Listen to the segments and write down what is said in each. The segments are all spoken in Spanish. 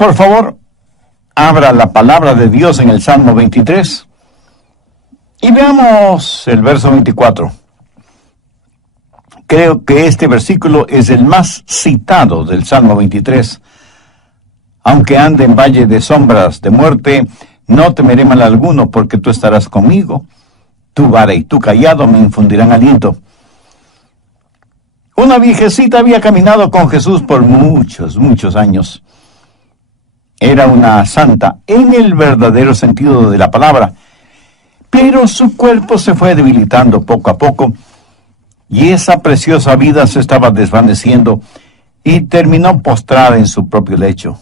Por favor, abra la palabra de Dios en el Salmo 23 y veamos el verso 24. Creo que este versículo es el más citado del Salmo 23. Aunque ande en valle de sombras de muerte, no temeré mal alguno, porque tú estarás conmigo. Tu vara y tu cayado me infundirán aliento. Una viejecita había caminado con Jesús por muchos años. Era una santa en el verdadero sentido de la palabra, pero su cuerpo se fue debilitando poco a poco, y esa preciosa vida se estaba desvaneciendo y terminó postrada en su propio lecho.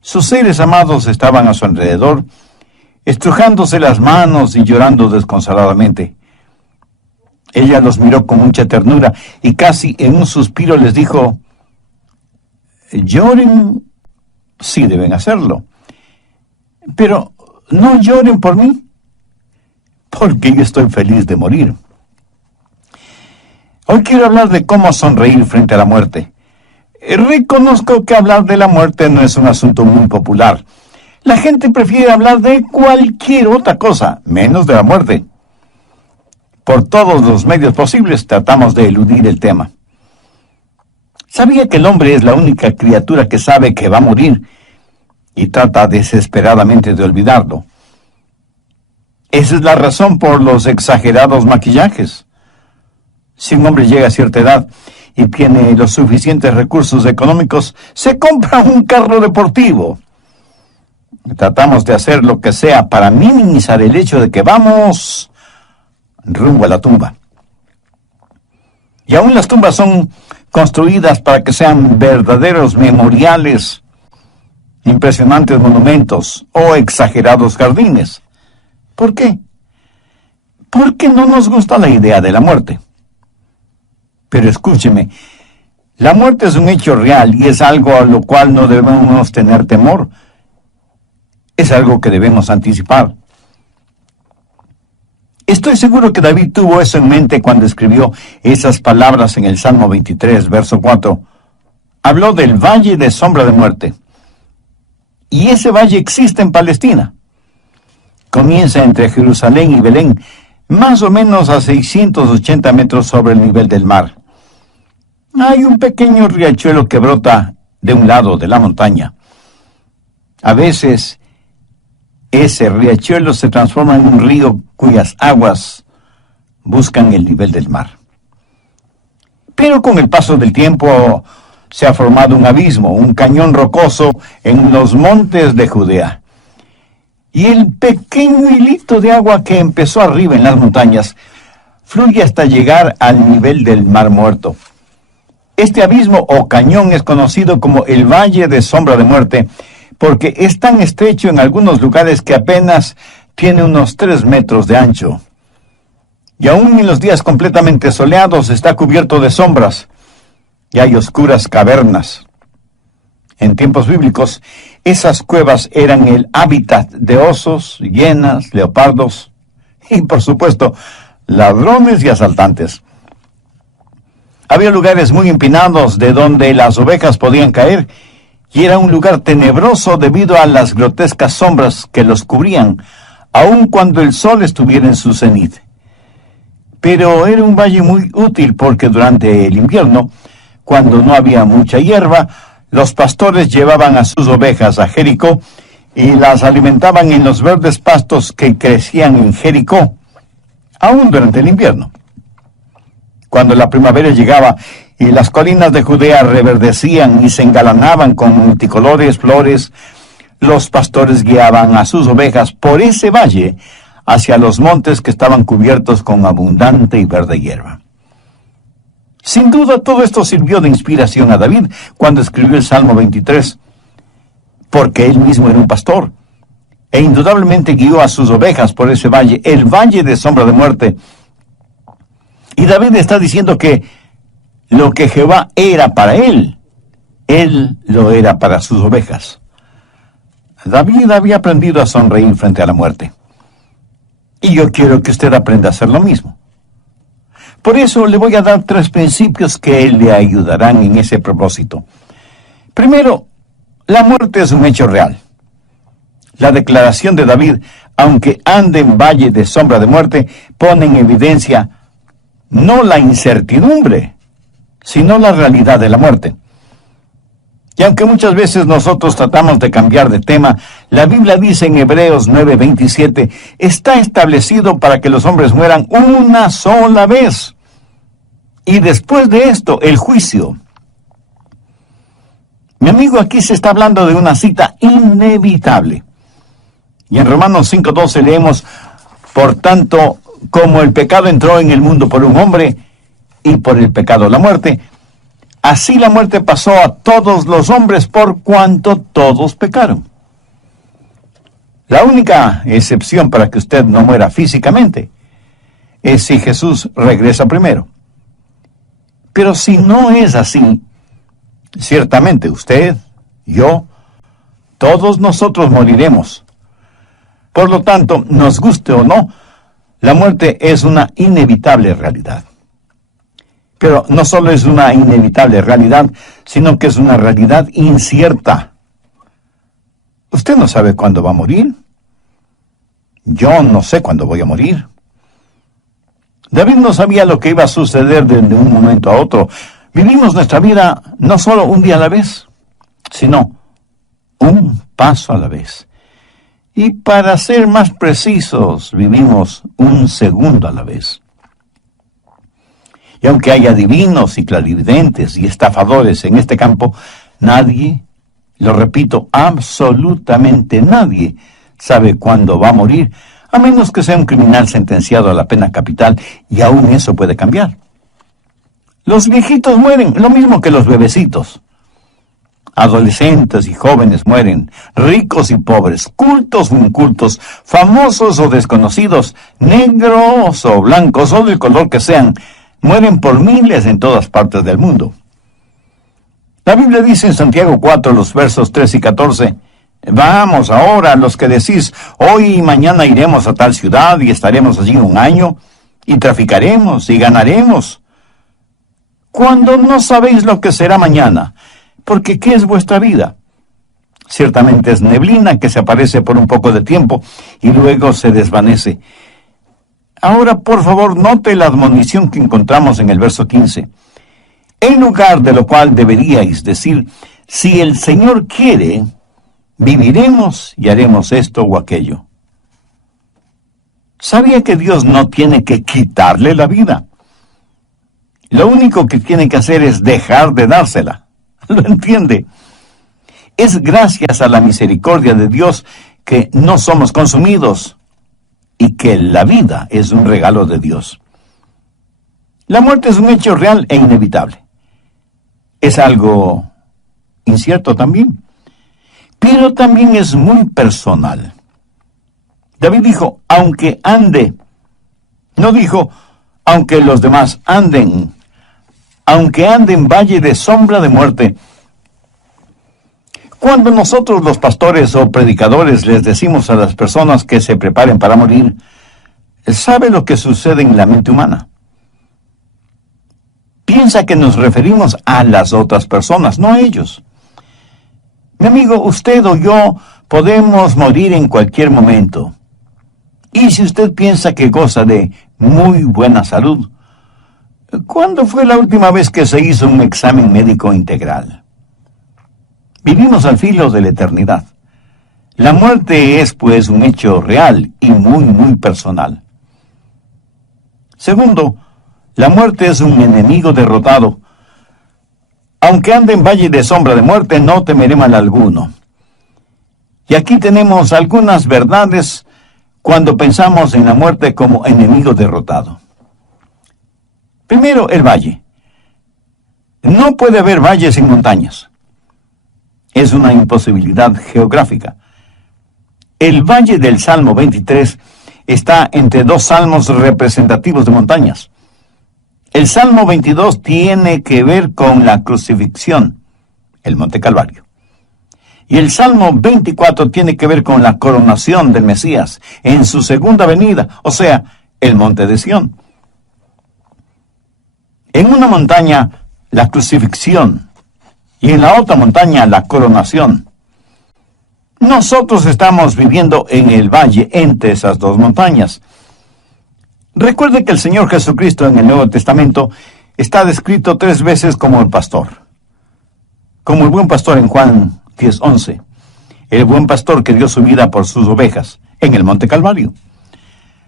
Sus seres amados estaban a su alrededor, estrujándose las manos y llorando desconsoladamente. Ella los miró con mucha ternura y casi en un suspiro les dijo: lloren, sí deben hacerlo, pero no lloren por mí, porque yo estoy feliz de morir. Hoy quiero hablar de cómo sonreír frente a la muerte. Reconozco que hablar de la muerte no es un asunto muy popular. La gente prefiere hablar de cualquier otra cosa, menos de la muerte. Por todos los medios posibles tratamos de eludir el tema. ¿Sabía que el hombre es la única criatura que sabe que va a morir y trata desesperadamente de olvidarlo? Esa es la razón por los exagerados maquillajes. Si un hombre llega a cierta edad y tiene los suficientes recursos económicos, se compra un carro deportivo. Tratamos de hacer lo que sea para minimizar el hecho de que vamos rumbo a la tumba. Y aún las tumbas son construidas para que sean verdaderos memoriales, impresionantes monumentos o exagerados jardines. ¿Por qué? Porque no nos gusta la idea de la muerte. Pero escúcheme, la muerte es un hecho real y es algo a lo cual no debemos tener temor. Es algo que debemos anticipar. Estoy seguro que David tuvo eso en mente cuando escribió esas palabras en el Salmo 23, verso 4. Habló del valle de sombra de muerte. Y ese valle existe en Palestina. Comienza entre Jerusalén y Belén, más o menos a 680 metros sobre el nivel del mar. Hay un pequeño riachuelo que brota de un lado de la montaña. A veces, ese riachuelo se transforma en un río cuyas aguas buscan el nivel del mar. Pero con el paso del tiempo se ha formado un abismo, un cañón rocoso en los montes de Judea. Y el pequeño hilito de agua que empezó arriba en las montañas fluye hasta llegar al nivel del Mar Muerto. Este abismo o cañón es conocido como el Valle de Sombra de Muerte, porque es tan estrecho en algunos lugares que apenas tiene unos 3 metros de ancho. Y aún en los días completamente soleados está cubierto de sombras, y hay oscuras cavernas. En tiempos bíblicos, esas cuevas eran el hábitat de osos, hienas, leopardos y, por supuesto, ladrones y asaltantes. Había lugares muy empinados de donde las ovejas podían caer, y era un lugar tenebroso debido a las grotescas sombras que los cubrían, aun cuando el sol estuviera en su cenit. Pero era un valle muy útil porque durante el invierno, cuando no había mucha hierba, los pastores llevaban a sus ovejas a Jericó y las alimentaban en los verdes pastos que crecían en Jericó, aún durante el invierno. Cuando la primavera llegaba y las colinas de Judea reverdecían y se engalanaban con multicolores flores, los pastores guiaban a sus ovejas por ese valle hacia los montes que estaban cubiertos con abundante y verde hierba. Sin duda todo esto sirvió de inspiración a David cuando escribió el Salmo 23, porque él mismo era un pastor, e indudablemente guió a sus ovejas por ese valle, el valle de sombra de muerte. Y David está diciendo que lo que Jehová era para él lo era para sus ovejas. David había aprendido a sonreír frente a la muerte. Y yo quiero que usted aprenda a hacer lo mismo. Por eso le voy a dar 3 principios que le ayudarán en ese propósito. Primero, La muerte es un hecho real. La declaración de David, aunque ande en valle de sombra de muerte, pone en evidencia no la incertidumbre, sino la realidad de la muerte. Y aunque muchas veces nosotros tratamos de cambiar de tema, la Biblia dice en Hebreos 9:27, está establecido para que los hombres mueran una sola vez. Y después de esto, el juicio. Mi amigo, aquí se está hablando de una cita inevitable. Y en Romanos 5:12 leemos, por tanto, como el pecado entró en el mundo por un hombre, y por el pecado la muerte, así la muerte pasó a todos los hombres por cuanto todos pecaron. La única excepción para que usted no muera físicamente es si Jesús regresa primero. Pero si no es así, ciertamente usted, yo, todos nosotros moriremos. Por lo tanto, nos guste o no, la muerte es una inevitable realidad. Pero no solo es una inevitable realidad, sino que es una realidad incierta. Usted no sabe cuándo va a morir. Yo no sé cuándo voy a morir. David no sabía lo que iba a suceder de un momento a otro. Vivimos nuestra vida no solo un día a la vez, sino un paso a la vez. Y para ser más precisos, vivimos un segundo a la vez. Y aunque haya adivinos y clarividentes y estafadores en este campo, nadie, lo repito, absolutamente nadie sabe cuándo va a morir, a menos que sea un criminal sentenciado a la pena capital, y aún eso puede cambiar. Los viejitos mueren, lo mismo que los bebecitos. Adolescentes y jóvenes mueren, ricos y pobres, cultos o incultos, famosos o desconocidos, negros o blancos o del color que sean, mueren por miles en todas partes del mundo. La Biblia dice en Santiago 4, los versos 13 y 14, vamos ahora, los que decís, hoy y mañana iremos a tal ciudad y estaremos allí un año, y traficaremos y ganaremos, cuando no sabéis lo que será mañana, porque ¿qué es vuestra vida? Ciertamente es neblina que se aparece por un poco de tiempo y luego se desvanece. Ahora, por favor, note la admonición que encontramos en el verso 15. En lugar de lo cual deberíais decir, si el Señor quiere, viviremos y haremos esto o aquello. ¿Sabía que Dios no tiene que quitarle la vida? Lo único que tiene que hacer es dejar de dársela. ¿Lo entiende? Es gracias a la misericordia de Dios que no somos consumidos y que la vida es un regalo de Dios. La muerte es un hecho real e inevitable. Es algo incierto también, pero también es muy personal. David dijo, aunque ande, no dijo, aunque los demás anden, aunque ande en valle de sombra de muerte. Cuando nosotros los pastores o predicadores les decimos a las personas que se preparen para morir, ¿sabe lo que sucede en la mente humana? Piensa que nos referimos a las otras personas, no a ellos. Mi amigo, usted o yo podemos morir en cualquier momento. Y si usted piensa que goza de muy buena salud, ¿cuándo fue la última vez que se hizo un examen médico integral? Vivimos al filo de la eternidad. La muerte es, pues, un hecho real y muy, muy personal. Segundo, la muerte es un enemigo derrotado. Aunque ande en valle de sombra de muerte, no temeré mal alguno. Y aquí tenemos algunas verdades cuando pensamos en la muerte como enemigo derrotado. Primero, el valle. No puede haber valles sin montañas. Es una imposibilidad geográfica. El valle del Salmo 23 está entre dos salmos representativos de montañas. El Salmo 22 tiene que ver con la crucifixión, el Monte Calvario. Y el Salmo 24 tiene que ver con la coronación del Mesías en su segunda venida, o sea, el Monte de Sión. En una montaña, la crucifixión, y en la otra montaña, la coronación. Nosotros estamos viviendo en el valle entre esas dos montañas. Recuerde que el Señor Jesucristo en el Nuevo Testamento está descrito 3 veces como el pastor. Como el buen pastor en Juan 10:11. El buen pastor que dio su vida por sus ovejas en el Monte Calvario.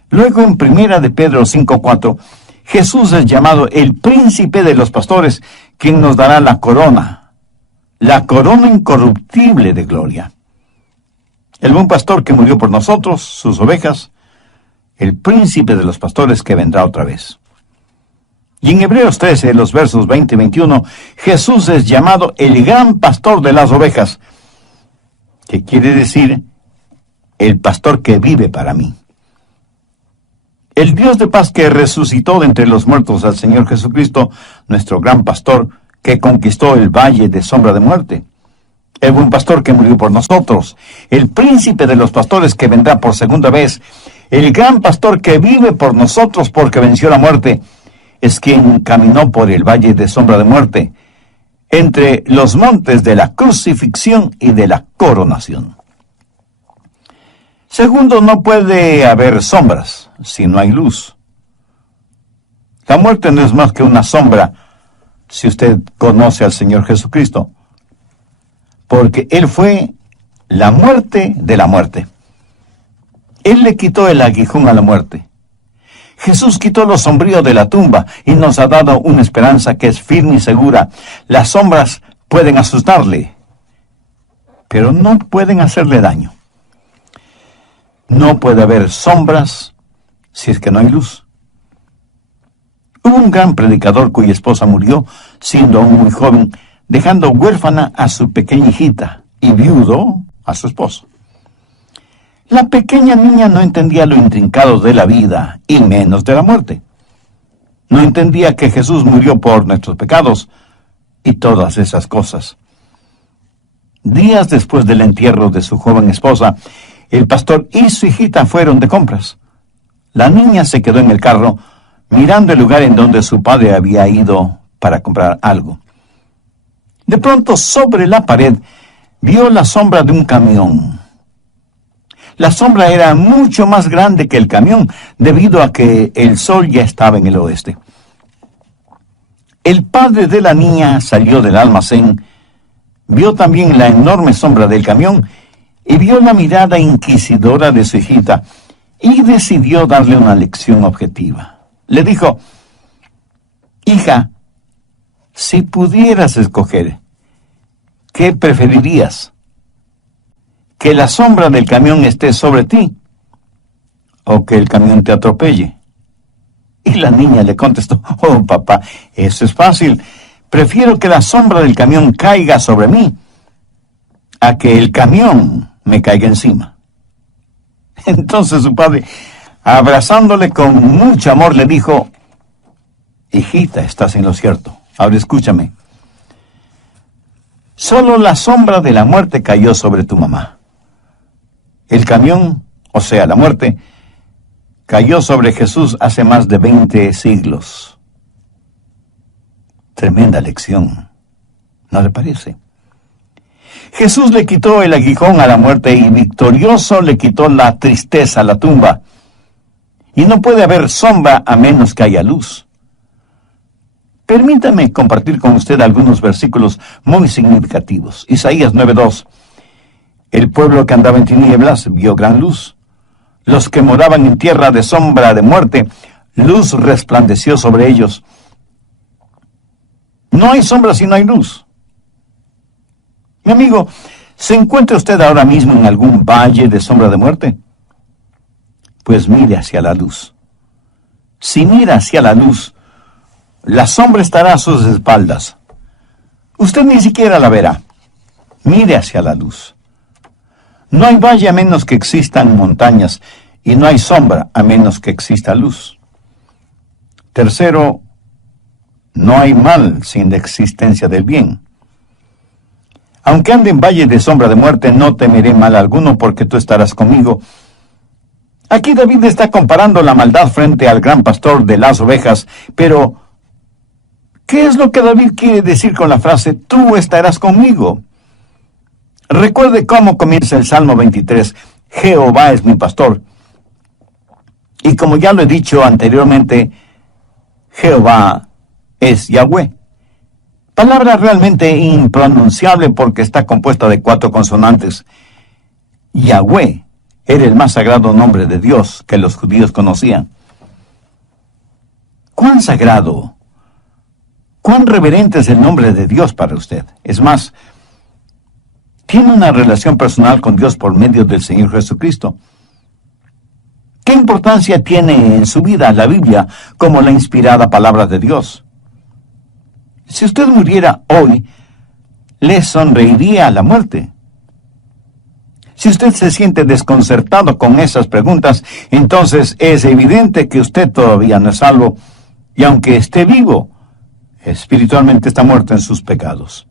Luego en 1 de Pedro 5:4, Jesús es llamado el príncipe de los pastores, quien nos dará la corona incorruptible de gloria. El buen pastor que murió por nosotros, sus ovejas, el príncipe de los pastores que vendrá otra vez. Y en Hebreos 13, los versos 20 y 21, Jesús es llamado el gran pastor de las ovejas, que quiere decir el pastor que vive para mí. El Dios de paz que resucitó de entre los muertos al Señor Jesucristo, nuestro gran pastor, que conquistó el valle de sombra de muerte. El buen pastor que murió por nosotros, el príncipe de los pastores que vendrá por segunda vez, el gran pastor que vive por nosotros porque venció la muerte, es quien caminó por el valle de sombra de muerte, entre los montes de la crucifixión y de la coronación. Segundo, no puede haber sombras si no hay luz. La muerte no es más que una sombra si usted conoce al Señor Jesucristo, porque Él fue la muerte de la muerte. Él le quitó el aguijón a la muerte. Jesús quitó lo sombrío de la tumba y nos ha dado una esperanza que es firme y segura. Las sombras pueden asustarle, pero no pueden hacerle daño. No puede haber sombras si es que no hay luz. Hubo un gran predicador cuya esposa murió siendo aún muy joven, dejando huérfana a su pequeña hijita y viudo a su esposo. La pequeña niña no entendía lo intrincado de la vida y menos de la muerte. No entendía que Jesús murió por nuestros pecados y todas esas cosas. Días después del entierro de su joven esposa, el pastor y su hijita fueron de compras. La niña se quedó en el carro mirando el lugar en donde su padre había ido para comprar algo. De pronto, sobre la pared, vio la sombra de un camión. La sombra era mucho más grande que el camión, debido a que el sol ya estaba en el oeste. El padre de la niña salió del almacén, vio también la enorme sombra del camión y vio la mirada inquisidora de su hijita y decidió darle una lección objetiva. Le dijo: hija, si pudieras escoger, ¿qué preferirías? ¿Que la sombra del camión esté sobre ti o que el camión te atropelle? Y la niña le contestó: oh papá, eso es fácil. Prefiero que la sombra del camión caiga sobre mí a que el camión me caiga encima. Entonces su padre, abrazándole con mucho amor, le dijo: hijita, estás en lo cierto. Ahora escúchame. Solo la sombra de la muerte cayó sobre tu mamá. El camión, o sea, la muerte, cayó sobre Jesús hace más de 20 siglos. Tremenda lección, ¿no le parece? Jesús le quitó el aguijón a la muerte y victorioso le quitó la tristeza a la tumba. Y no puede haber sombra a menos que haya luz. Permítame compartir con usted algunos versículos muy significativos. Isaías 9:2. El pueblo que andaba en tinieblas vio gran luz. Los que moraban en tierra de sombra de muerte, luz resplandeció sobre ellos. No hay sombra si no hay luz. Mi amigo, ¿se encuentra usted ahora mismo en algún valle de sombra de muerte? Pues mire hacia la luz. Si mira hacia la luz, la sombra estará a sus espaldas. Usted ni siquiera la verá. Mire hacia la luz. No hay valle a menos que existan montañas, y no hay sombra a menos que exista luz. Tercero, no hay mal sin la existencia del bien. Aunque ande en valle de sombra de muerte, no temeré mal alguno, porque tú estarás conmigo. Aquí David está comparando la maldad frente al gran pastor de las ovejas, pero ¿qué es lo que David quiere decir con la frase, tú estarás conmigo? Recuerde cómo comienza el Salmo 23. Jehová es mi pastor. Y como ya lo he dicho anteriormente, Jehová es Yahweh. Palabra realmente impronunciable porque está compuesta de 4 consonantes. Yahweh era el más sagrado nombre de Dios que los judíos conocían. ¿Cuán sagrado, cuán reverente es el nombre de Dios para usted? Es más, tiene una relación personal con Dios por medio del Señor Jesucristo. ¿Qué importancia tiene en su vida la Biblia como la inspirada palabra de Dios? Si usted muriera hoy, ¿le sonreiría la muerte? Si usted se siente desconcertado con esas preguntas, entonces es evidente que usted todavía no es salvo, y aunque esté vivo, espiritualmente está muerto en sus pecados.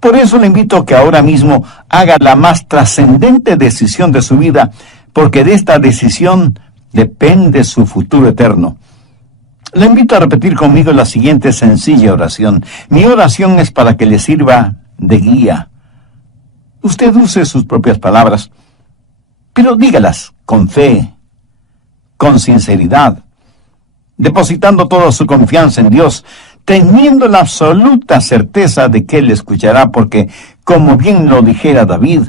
Por eso le invito a que ahora mismo haga la más trascendente decisión de su vida, porque de esta decisión depende su futuro eterno. Le invito a repetir conmigo la siguiente sencilla oración. Mi oración es para que le sirva de guía. Usted use sus propias palabras, pero dígalas con fe, con sinceridad, depositando toda su confianza en Dios, teniendo la absoluta certeza de que Él le escuchará, porque, como bien lo dijera David,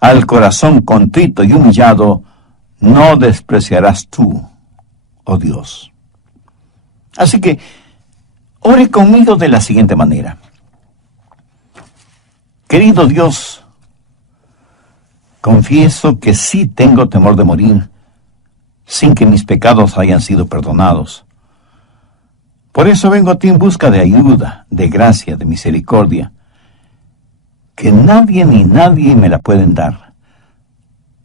al corazón contrito y humillado no despreciarás tú, oh Dios. Así que, ore conmigo de la siguiente manera. Querido Dios, confieso que sí tengo temor de morir, sin que mis pecados hayan sido perdonados. Por eso vengo a ti en busca de ayuda, de gracia, de misericordia, que nadie ni nadie me la pueden dar,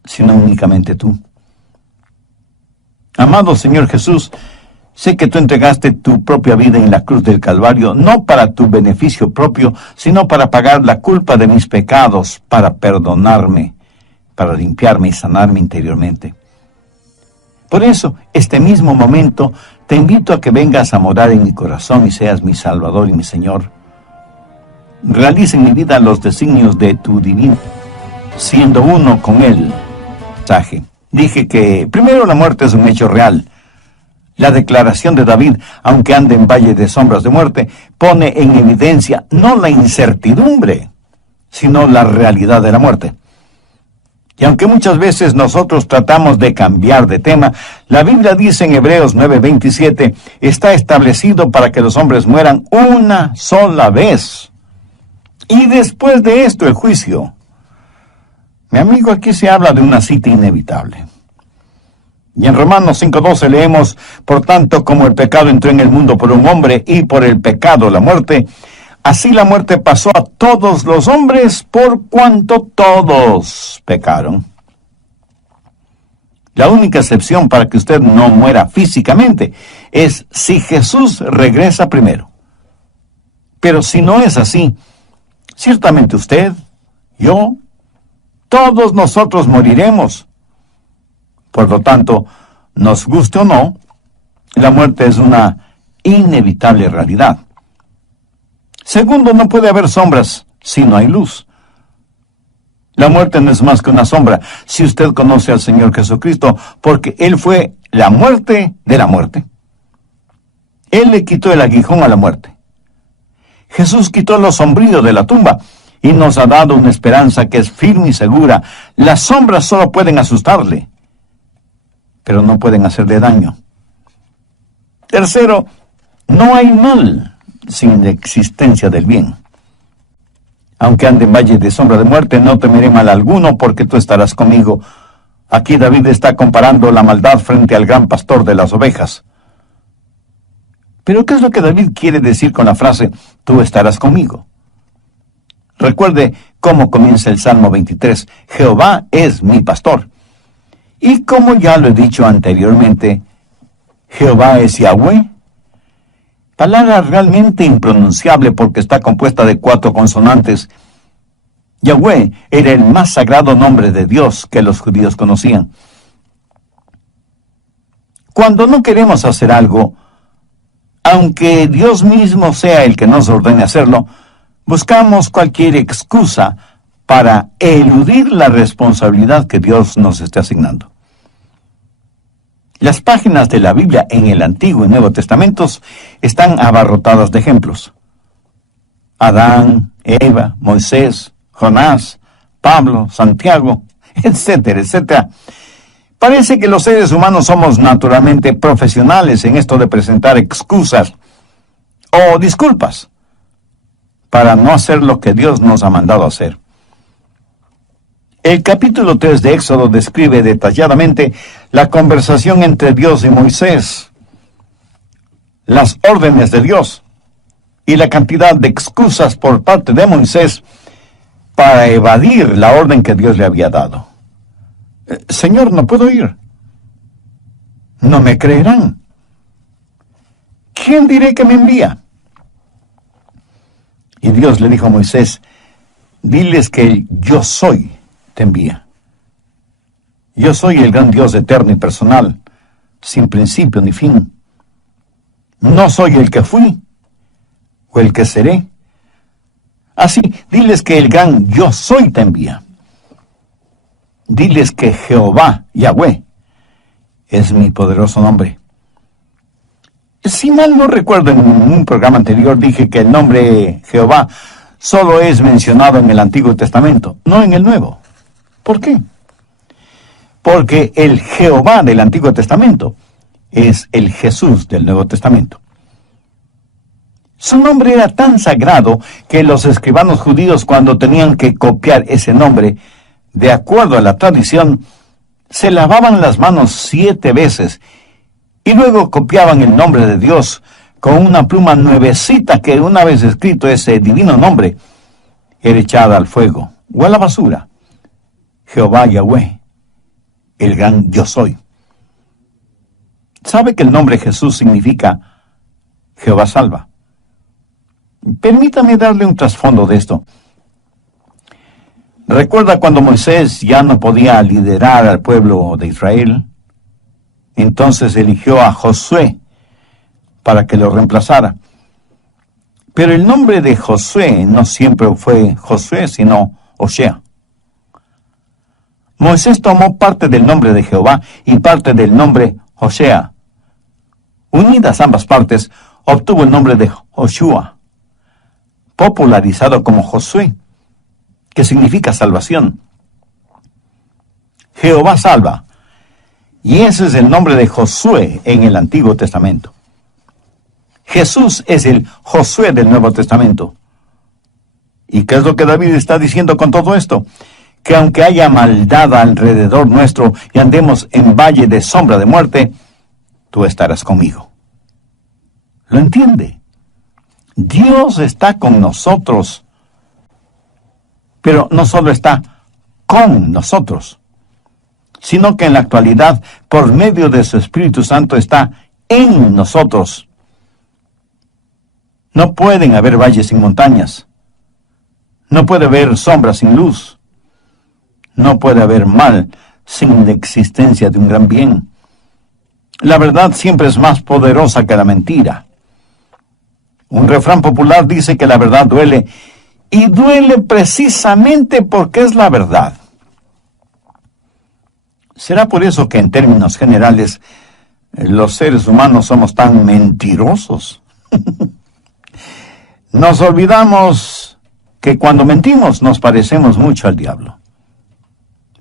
sino únicamente tú. Amado Señor Jesús, sé que tú entregaste tu propia vida en la cruz del Calvario, no para tu beneficio propio, sino para pagar la culpa de mis pecados, para perdonarme, para limpiarme y sanarme interiormente. Por eso, este mismo momento, te invito a que vengas a morar en mi corazón y seas mi Salvador y mi Señor. Realice en mi vida los designios de tu divino, siendo uno con Él. Dije que primero la muerte es un hecho real. La declaración de David, aunque ande en valle de sombras de muerte, pone en evidencia no la incertidumbre, sino la realidad de la muerte. Y aunque muchas veces nosotros tratamos de cambiar de tema, la Biblia dice en Hebreos 9:27, está establecido para que los hombres mueran una sola vez. Y después de esto el juicio. Mi amigo, aquí se habla de una cita inevitable. Y en Romanos 5:12 leemos, por tanto, como el pecado entró en el mundo por un hombre y por el pecado la muerte, así la muerte pasó a todos los hombres por cuanto todos pecaron. La única excepción para que usted no muera físicamente es si Jesús regresa primero. Pero si no es así, ciertamente usted, yo, todos nosotros moriremos. Por lo tanto, nos guste o no, la muerte es una inevitable realidad. Segundo, no puede haber sombras si no hay luz. La muerte no es más que una sombra si usted conoce al Señor Jesucristo, porque Él fue la muerte de la muerte. Él le quitó el aguijón a la muerte. Jesús quitó lo sombrío de la tumba y nos ha dado una esperanza que es firme y segura. Las sombras solo pueden asustarle, pero no pueden hacerle daño. Tercero, no hay mal sin la existencia del bien. Aunque ande en valle de sombra de muerte, no temeré mal alguno, porque tú estarás conmigo. Aquí David está comparando la maldad frente al gran pastor de las ovejas. Pero ¿qué es lo que David quiere decir con la frase, tú estarás conmigo? Recuerde cómo comienza el Salmo 23, Jehová es mi pastor. Y como ya lo he dicho anteriormente, Jehová es Yahweh. Palabra realmente impronunciable porque está compuesta de 4 consonantes. Yahweh era el más sagrado nombre de Dios que los judíos conocían. Cuando no queremos hacer algo, aunque Dios mismo sea el que nos ordene hacerlo, buscamos cualquier excusa para eludir la responsabilidad que Dios nos está asignando. Las páginas de la Biblia en el Antiguo y Nuevo Testamentos están abarrotadas de ejemplos. Adán, Eva, Moisés, Jonás, Pablo, Santiago, etcétera, etcétera. Parece que los seres humanos somos naturalmente profesionales en esto de presentar excusas o disculpas para no hacer lo que Dios nos ha mandado hacer. El capítulo 3 de Éxodo describe detalladamente la conversación entre Dios y Moisés, las órdenes de Dios y la cantidad de excusas por parte de Moisés para evadir la orden que Dios le había dado. Señor, no puedo ir. No me creerán. ¿Quién diré que me envía? Y Dios le dijo a Moisés, diles que el yo soy te envía. Yo soy el gran Dios eterno y personal, sin principio ni fin. No soy el que fui o el que seré. Así, diles que el gran yo soy te envía. Diles que Jehová, Yahweh, es mi poderoso nombre. Si mal no recuerdo, en un programa anterior dije que el nombre Jehová solo es mencionado en el Antiguo Testamento, no en el Nuevo. ¿Por qué? Porque el Jehová del Antiguo Testamento es el Jesús del Nuevo Testamento. Su nombre era tan sagrado que los escribanos judíos, cuando tenían que copiar ese nombre, de acuerdo a la tradición, se lavaban las manos 7 veces y luego copiaban el nombre de Dios con una pluma nuevecita que, una vez escrito ese divino nombre, era echada al fuego o a la basura. Jehová Yahweh, el gran yo soy. ¿Sabe que el nombre Jesús significa Jehová salva? Permítame darle un trasfondo de esto. ¿Recuerda cuando Moisés ya no podía liderar al pueblo de Israel? Entonces eligió a Josué para que lo reemplazara. Pero el nombre de Josué no siempre fue Josué, sino Osea. Moisés tomó parte del nombre de Jehová y parte del nombre Osea. Unidas ambas partes, obtuvo el nombre de Joshua, popularizado como Josué, que significa salvación. Jehová salva. Y ese es el nombre de Josué en el Antiguo Testamento. Jesús es el Josué del Nuevo Testamento. ¿Y qué es lo que David está diciendo con todo esto? Que aunque haya maldad alrededor nuestro y andemos en valle de sombra de muerte, tú estarás conmigo. ¿Lo entiende? Dios está con nosotros, pero no solo está con nosotros, sino que en la actualidad, por medio de su Espíritu Santo, está en nosotros. No pueden haber valles sin montañas. No puede haber sombra sin luz. No puede haber mal sin la existencia de un gran bien. La verdad siempre es más poderosa que la mentira. Un refrán popular dice que la verdad duele, y duele precisamente porque es la verdad. ¿Será por eso que en términos generales los seres humanos somos tan mentirosos? Nos olvidamos que cuando mentimos nos parecemos mucho al diablo.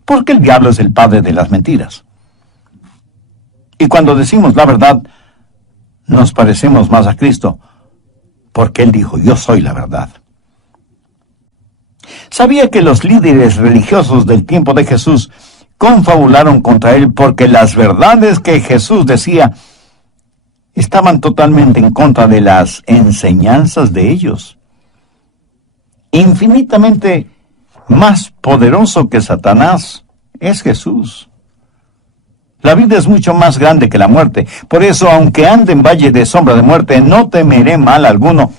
Porque el diablo es el padre de las mentiras. Y cuando decimos la verdad, nos parecemos más a Cristo, porque Él dijo, yo soy la verdad. ¿Sabía que los líderes religiosos del tiempo de Jesús confabularon contra Él porque las verdades que Jesús decía estaban totalmente en contra de las enseñanzas de ellos? Infinitamente más poderoso que Satanás es Jesús. La vida es mucho más grande que la muerte. Por eso, aunque ande en valle de sombra de muerte, no temeré mal alguno,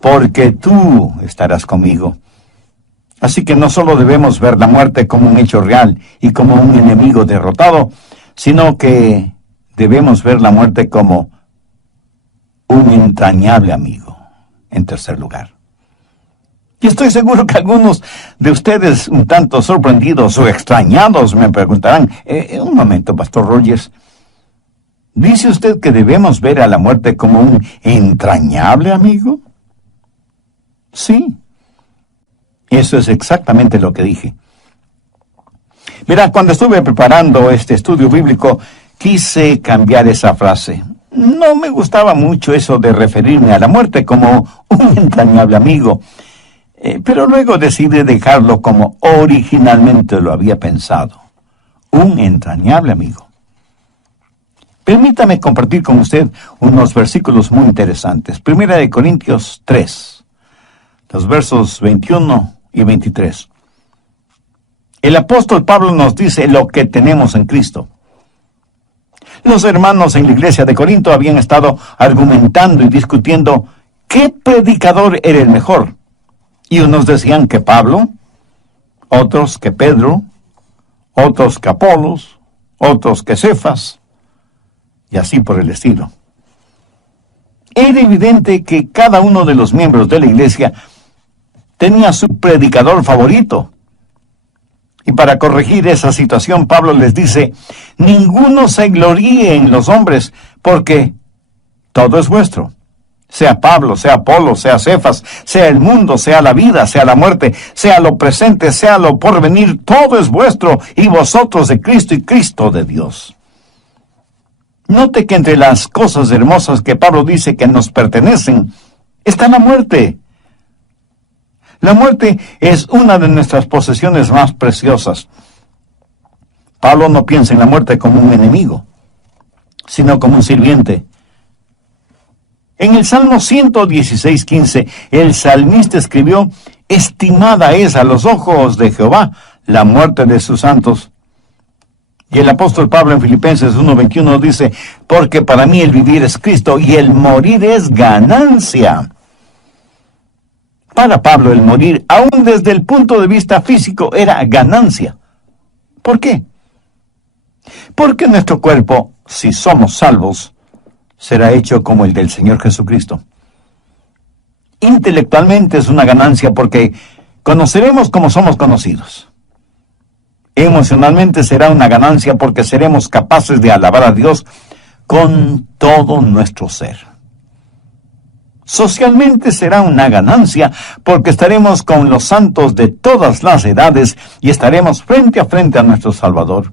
porque tú estarás conmigo. Así que no solo debemos ver la muerte como un hecho real y como un enemigo derrotado, sino que debemos ver la muerte como un entrañable amigo. En tercer lugar, Y estoy seguro que algunos de ustedes, un tanto sorprendidos o extrañados, me preguntarán, un momento, Pastor Rogers, ¿dice usted que debemos ver a la muerte como un entrañable amigo? Sí, eso es exactamente lo que dije. Mira, cuando estuve preparando este estudio bíblico, quise cambiar esa frase. No me gustaba mucho eso de referirme a la muerte como un entrañable amigo. Pero luego decidí dejarlo como originalmente lo había pensado. Un entrañable amigo. Permítame compartir con usted unos versículos muy interesantes. Primera de Corintios 3, los versos 21 y 23. El apóstol Pablo nos dice lo que tenemos en Cristo. Los hermanos en la iglesia de Corinto habían estado argumentando y discutiendo qué predicador era el mejor. Y unos decían que Pablo, otros que Pedro, otros que Apolos, otros que Cefas, y así por el estilo. Era evidente que cada uno de los miembros de la iglesia tenía su predicador favorito. Y para corregir esa situación, Pablo les dice, ninguno se gloríe en los hombres, porque todo es vuestro. Sea Pablo, sea Apolo, sea Cefas, sea el mundo, sea la vida, sea la muerte, sea lo presente, sea lo porvenir, todo es vuestro, y vosotros de Cristo y Cristo de Dios. Note que entre las cosas hermosas que Pablo dice que nos pertenecen, está la muerte. La muerte es una de nuestras posesiones más preciosas. Pablo no piensa en la muerte como un enemigo, sino como un sirviente. En el Salmo 116:15, el salmista escribió, estimada es a los ojos de Jehová la muerte de sus santos. Y el apóstol Pablo en Filipenses 1:21 dice, porque para mí el vivir es Cristo y el morir es ganancia. Para Pablo el morir, aún desde el punto de vista físico, era ganancia. ¿Por qué? Porque nuestro cuerpo, si somos salvos, será hecho como el del Señor Jesucristo. Intelectualmente es una ganancia porque conoceremos como somos conocidos. Emocionalmente será una ganancia porque seremos capaces de alabar a Dios con todo nuestro ser. Socialmente será una ganancia porque estaremos con los santos de todas las edades y estaremos frente a frente a nuestro Salvador.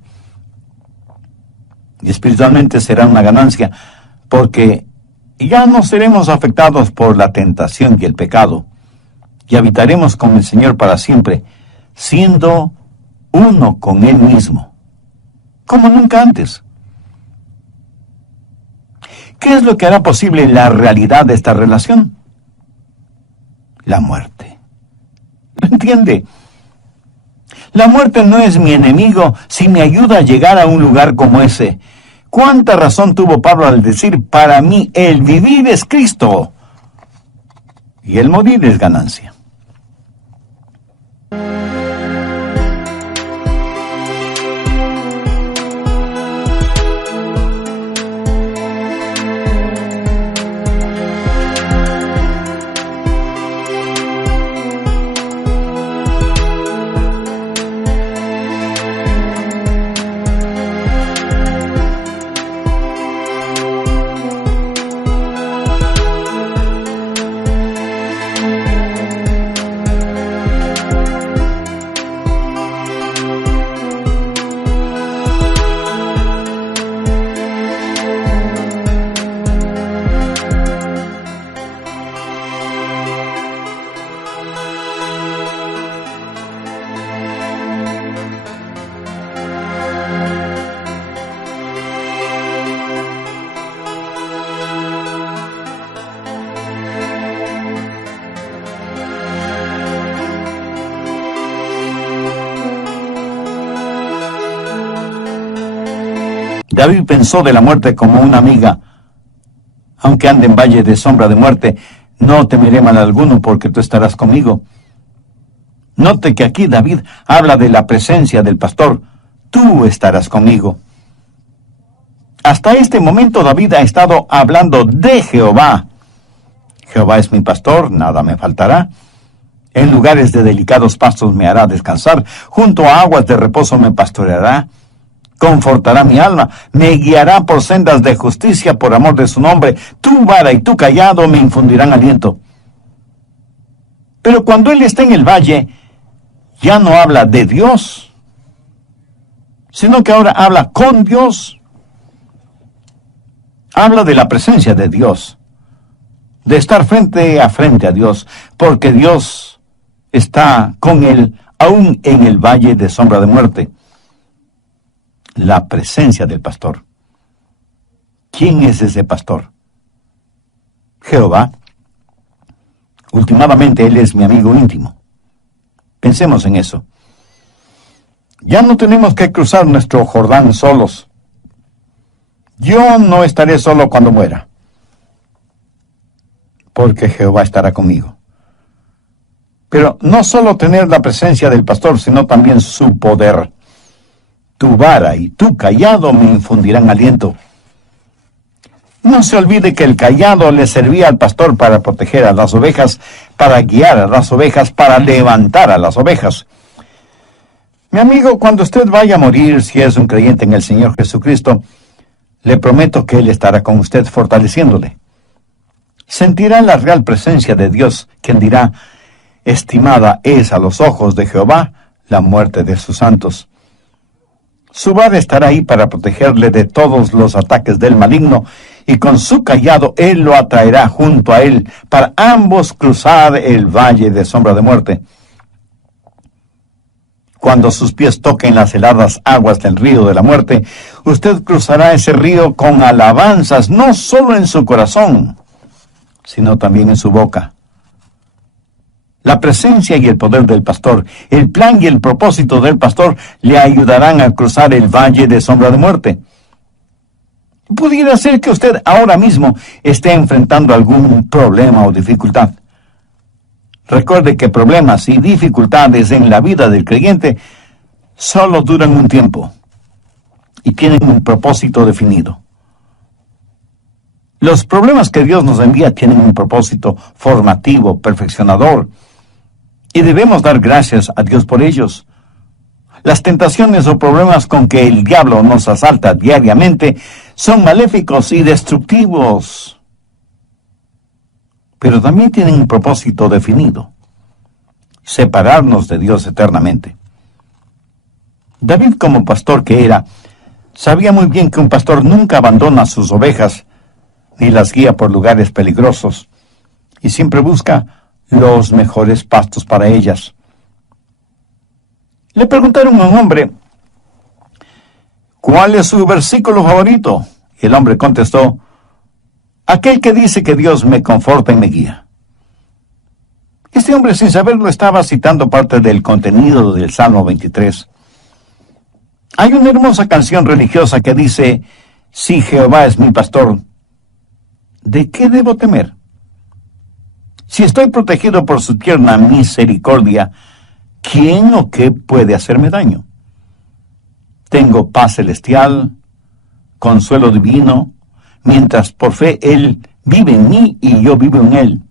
Y espiritualmente será una ganancia porque ya no seremos afectados por la tentación y el pecado, y habitaremos con el Señor para siempre, siendo uno con Él mismo, como nunca antes. ¿Qué es lo que hará posible la realidad de esta relación? La muerte. ¿Lo entiende? La muerte no es mi enemigo si me ayuda a llegar a un lugar como ese. ¿Cuánta razón tuvo Pablo al decir, para mí el vivir es Cristo y el morir es ganancia? David pensó de la muerte como una amiga. Aunque ande en valle de sombra de muerte, no temeré mal alguno, porque tú estarás conmigo. Note que aquí David habla de la presencia del pastor. Tú estarás conmigo. Hasta este momento David ha estado hablando de Jehová. Jehová es mi pastor, nada me faltará. En lugares de delicados pastos me hará descansar, junto a aguas de reposo me pastoreará. Confortará mi alma, me guiará por sendas de justicia por amor de su nombre. Tu vara y tu cayado me infundirán aliento. Pero cuando él está en el valle, ya no habla de Dios, sino que ahora habla con Dios. Habla de la presencia de Dios, de estar frente a Dios, porque Dios está con él aún en el valle de sombra de muerte. La presencia del pastor. ¿Quién es ese pastor? Jehová. Últimamente él es mi amigo íntimo. Pensemos en eso. Ya no tenemos que cruzar nuestro Jordán solos. Yo no estaré solo cuando muera, porque Jehová estará conmigo. Pero no solo tener la presencia del pastor, sino también su poder. Tu vara y tu cayado me infundirán aliento. No se olvide que el cayado le servía al pastor para proteger a las ovejas, para guiar a las ovejas, para levantar a las ovejas. Mi amigo, cuando usted vaya a morir, si es un creyente en el Señor Jesucristo, le prometo que Él estará con usted fortaleciéndole. Sentirá la real presencia de Dios, quien dirá, estimada es a los ojos de Jehová la muerte de sus santos. Su vara estará ahí para protegerle de todos los ataques del maligno, y con su cayado él lo atraerá junto a él, para ambos cruzar el valle de sombra de muerte. Cuando sus pies toquen las heladas aguas del río de la muerte, usted cruzará ese río con alabanzas, no solo en su corazón, sino también en su boca. La presencia y el poder del pastor, el plan y el propósito del pastor le ayudarán a cruzar el valle de sombra de muerte. Pudiera ser que usted ahora mismo esté enfrentando algún problema o dificultad. Recuerde que problemas y dificultades en la vida del creyente solo duran un tiempo y tienen un propósito definido. Los problemas que Dios nos envía tienen un propósito formativo, perfeccionador, y debemos dar gracias a Dios por ellos. Las tentaciones o problemas con que el diablo nos asalta diariamente son maléficos y destructivos, pero también tienen un propósito definido: separarnos de Dios eternamente. David, como pastor que era, sabía muy bien que un pastor nunca abandona sus ovejas ni las guía por lugares peligrosos, y siempre busca los mejores pastos para ellas. Le preguntaron a un hombre, ¿cuál es su versículo favorito? Y el hombre contestó, aquel que dice que Dios me conforta y me guía. Este hombre, sin saberlo, estaba citando parte del contenido del Salmo 23. Hay una hermosa canción religiosa que dice, si Jehová es mi pastor, ¿de qué debo temer? Si estoy protegido por su tierna misericordia, ¿quién o qué puede hacerme daño? Tengo paz celestial, consuelo divino, mientras por fe Él vive en mí y yo vivo en Él.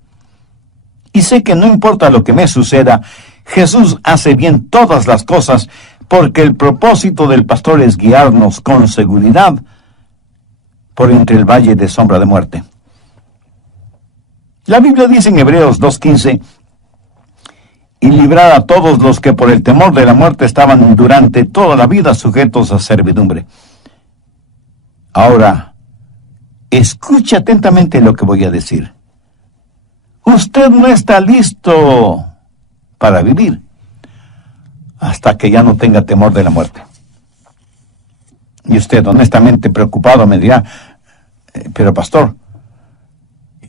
Y sé que no importa lo que me suceda, Jesús hace bien todas las cosas, porque el propósito del pastor es guiarnos con seguridad por entre el valle de sombra de muerte. La Biblia dice en Hebreos 2:15, y librar a todos los que por el temor de la muerte estaban durante toda la vida sujetos a servidumbre. Ahora, escuche atentamente lo que voy a decir. Usted no está listo para vivir hasta que ya no tenga temor de la muerte. Y usted, honestamente preocupado, me dirá, pero pastor,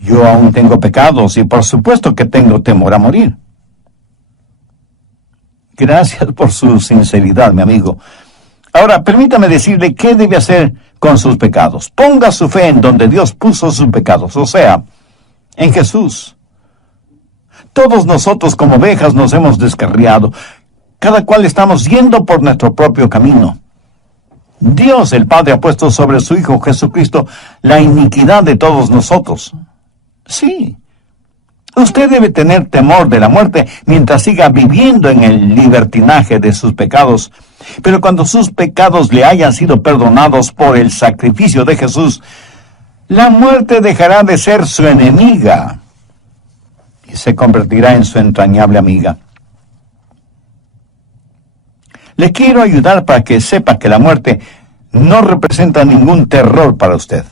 yo aún tengo pecados y por supuesto que tengo temor a morir. Gracias por su sinceridad, mi amigo. Ahora, permítame decirle qué debe hacer con sus pecados. Ponga su fe en donde Dios puso sus pecados, o sea, en Jesús. Todos nosotros como ovejas nos hemos descarriado. Cada cual estamos yendo por nuestro propio camino. Dios, el Padre, ha puesto sobre su Hijo Jesucristo la iniquidad de todos nosotros. Sí. Usted debe tener temor de la muerte mientras siga viviendo en el libertinaje de sus pecados. Pero cuando sus pecados le hayan sido perdonados por el sacrificio de Jesús, la muerte dejará de ser su enemiga y se convertirá en su entrañable amiga. Le quiero ayudar para que sepa que la muerte no representa ningún terror para usted.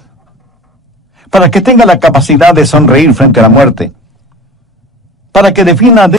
Para que tenga la capacidad de sonreír frente a la muerte. Para que defina de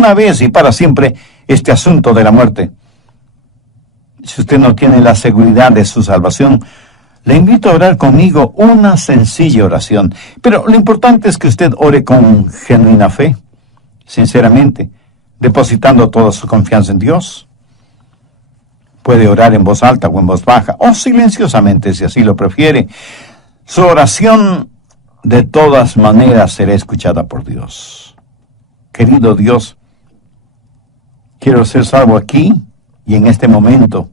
una vez y para siempre este asunto de la muerte. Si usted no tiene la seguridad de su salvación, le invito a orar conmigo una sencilla oración. Pero lo importante es que usted ore con genuina fe, sinceramente, depositando toda su confianza en Dios. Puede orar en voz alta o en voz baja, o silenciosamente si así lo prefiere. Su oración de todas maneras será escuchada por Dios. Querido Dios, quiero ser salvo aquí y en este momento.